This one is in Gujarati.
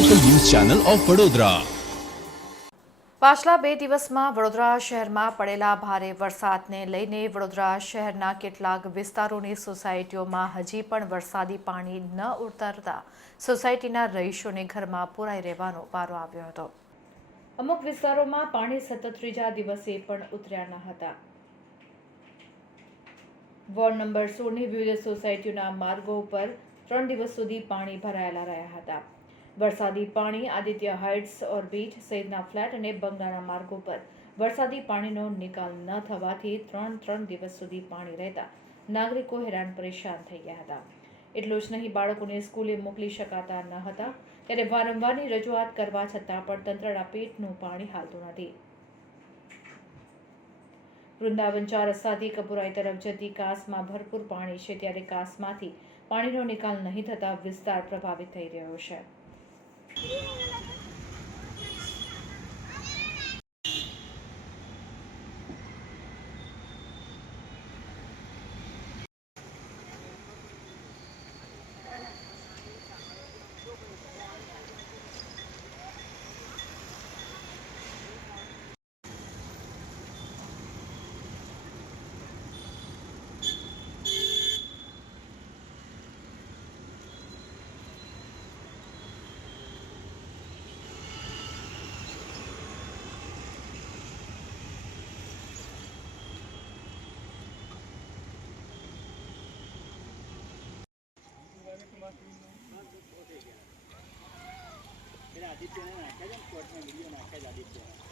ચેનલ ઓફ વડોદરા પાછલા બે દિવસમાં વડોદરા શહેરમાં પડેલા ભારે વરસાદને લઈને વડોદરા શહેરના કેટલાક વિસ્તારોની સોસાયટીઓમાં હજી પણ વરસાદી પાણી ન ઉતરતા સોસાયટીના રહીશોને ઘરમાં પુરાઈ રહેવાનો વારો આવ્યો હતો. અમુક વિસ્તારોમાં પાણી સતત ત્રીજા દિવસે પણ ઉતર્યા ન હતા. વોર્ડ નંબર સોળની વિવિધ સોસાયટીઓના માર્ગો ઉપર ત્રણ દિવસ સુધી પાણી ભરાયેલા રહ્યા હતા. વરસાદી પાણી, આદિત્ય હાઇટ્સ ઓર્બિટ સહિતના ફ્લેટ અને બંગલાના માર્ગો પર. વરસાદી પાણીનો નિકાલ ન થવાથી ત્રણ ત્રણ દિવસ સુધી પાણી રહેતા નાગરિકો હેરાન પરેશાન થઈ ગયા હતા. એટલું જ નહીં, બાળકોને સ્કૂલે મોકલી શકાતા ન હતા. ત્યારે વારંવારની રજૂઆત કરવા છતાં પણ તંત્રના પેટનું પાણી હાલતું નથી. વૃંદાવન ચાર રસ્તાથી કપુરાઈ તરફ જતી કાસમાં ભરપૂર પાણી છે, ત્યારે કાસમાંથી પાણીનો નિકાલ નહીં થતા વિસ્તાર પ્રભાવિત થઈ રહ્યો છે. Yeah. 你今年呢还想多挣点钱呢？还在里头。